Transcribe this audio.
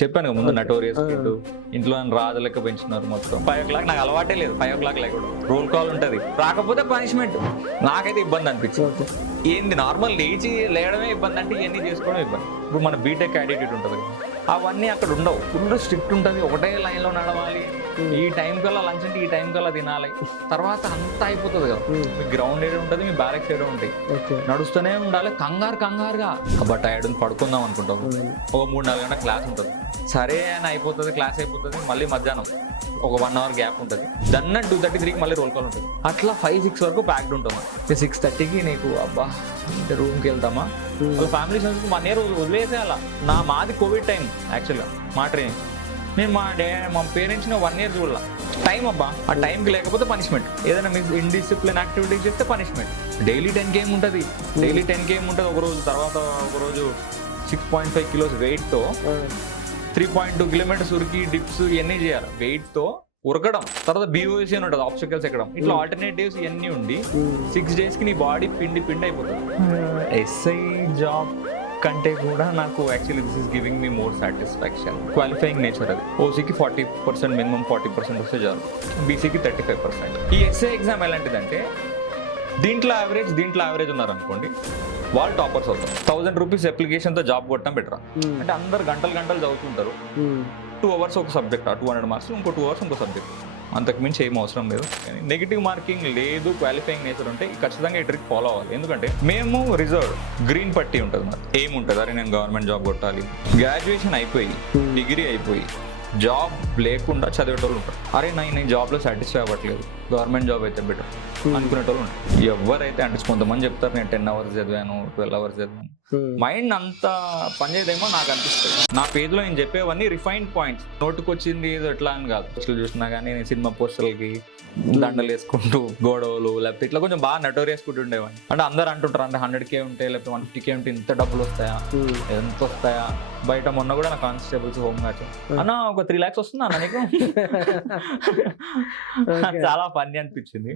చెప్పాను ముందు notorious kid ఇంట్లో రాజు లెక్క పెంచున్నారు మొత్తం 5 o'clock నాకు అలవాటే లేదు 5 o'clock లేకుండా రోల్ కాల్ ఉంటుంది రాకపోతే పనిష్మెంట్ నాకైతే ఇబ్బంది అనిపించింది ఏంది నార్మల్ లేచి లేయడమే ఇబ్బంది అంటే ఇవన్నీ చేసుకోవడం ఇబ్బంది ఇప్పుడు మన బీటెక్ యాటిట్యూడ్ ఉంటుంది అవన్నీ అక్కడ ఉండవు ఫుల్ స్ట్రిక్ట్ ఉంటుంది ఒకటే లైన్లో నడవాలి ఈ టైం కల్లా లంచ్ అంటే ఈ టైం కల్లా తినాలి తర్వాత అంతా అయిపోతుంది కదా మీ గ్రౌండ్ ఏరియా ఉంటుంది మీ బ్యారెక్స్ ఏరియా ఉంటాయి నడుస్తూనే ఉండాలి కంగారుగా అబ్బా టైర్డ్ పడుకుందాం అనుకుంటాం ఒక 3-4 గంటల క్లాస్ ఉంటుంది సరే అని అయిపోతుంది క్లాస్ అయిపోతుంది మళ్ళీ మధ్యాహ్నం ఒక 1 hour గ్యాప్ ఉంటుంది దన్న 2:33కి మళ్ళీ రోల్ కాల్ ఉంటుంది అట్లా 5-6 వరకు ప్యాక్డ్ ఉంటాం 6:30కి నీకు అబ్బా రూమ్కి వెళ్తామా వాళ్ళ ఫ్యామిలీ ఫ్రెండ్స్కి 1 year వదిలేసేయాల మాది కోవిడ్ టైం యాక్చువల్గా మా ట్రైనింగ్ నేను మా పేరెంట్స్ని 1 year చూడాల టైం అబ్బా ఆ టైంకి లేకపోతే పనిష్మెంట్ ఏదైనా మీ ఇండిసిప్లిన్ యాక్టివిటీస్ చేస్తే పనిష్మెంట్ డైలీ 10 km ఉంటుంది డైలీ 10 km ఉంటుంది ఒకరోజు తర్వాత ఒకరోజు 6.5 kilos వెయిట్తో 3.2 kilometers ఉరికి డిప్స్ ఇవన్నీ చేయాలి వెయిట్తో ఉరకడం తర్వాత బీఓసీ అని ఉంటుంది ఆబ్స్టికల్స్ ఎక్కడం ఇట్లా ఆల్టర్నేటివ్స్ ఇవన్నీ ఉండి 6 days కి నీ బాడీ పిండి అయిపోతుంది ఎస్ఐ జాబ్ కంటే కూడా నాకు actually this is giving me more satisfaction qualifying nature అది ఓసీకి 40% మినిమం 40% వస్తే చాలు బీసీకి 35%. ఈ ఎస్ఐ ఎగ్జామ్ ఎలాంటిదంటే దీంట్లో యావరేజ్ ఉన్నారనుకోండి వాళ్ళు టాపర్స్ అవుతారు 1000 rupees అప్లికేషన్తో జాబ్ కొట్టడం బెటర్ అంటే అందరు గంటలు చదువుతుంటారు 2 hours ఒక సబ్జెక్ట్ 200 marks ఇంకో 2 hours ఇంకో సబ్జెక్ట్ అంతకుమించి ఏం అవసరం లేదు నెగిటివ్ మార్కింగ్ లేదు క్వాలిఫైయింగ్ నేచర్ ఉంటే ఖచ్చితంగా ఈ ట్రిక్ ఫాలో అవ్వాలి ఎందుకంటే మేము రిజర్వ్ గ్రీన్ పట్టి ఉంటుంది మరి ఏముంటుంది అరే నేను గవర్నమెంట్ జాబ్ కొట్టాలి గ్రాడ్యుయేషన్ అయిపోయి డిగ్రీ అయిపోయి జాబ్ లేకుండా చదివేటోళ్ళు ఉంటారు అరే నేను జాబ్లో సాటిస్ఫై అవ్వట్లేదు గవర్నమెంట్ జాబ్ అయితే బెటర్ అనుకునేటోళ్ళు ఉంటారు ఎవరైతే అంటే కొంతమంది చెప్తారు నేను 10 hours చదివాను 12 hours చదివాను మైండ్ అంతా పనిచేయదేమో నాకు అనిపిస్తుంది నా పేజ్లో నేను చెప్పేవన్నీ రిఫైన్డ్ పాయింట్స్ నోటుకు వచ్చింది ఏదో ఎట్లా అని కాదు పోస్టర్లు చూసినా కానీ నేను సినిమా పోస్టర్లకి దండలు వేసుకుంటూ గొడవలు లేకపోతే ఇట్లా కొంచెం బాగా నటోరి వేసుకుంటూ ఉండేవాడిని అంటే అందరు అంటుంటారు అంటే 100K ఉంటే లేకపోతే 150K ఉంటే ఇంత డబ్బులు వస్తాయా ఎంత వస్తాయా బయట మొన్న కూడా నా కానిస్టేబుల్స్ హోమ్ గార్డ్స్ అన్న ఒక 3 lakhs వస్తుందా అన్న నీకు చాలా ఫన్నీ అనిపించింది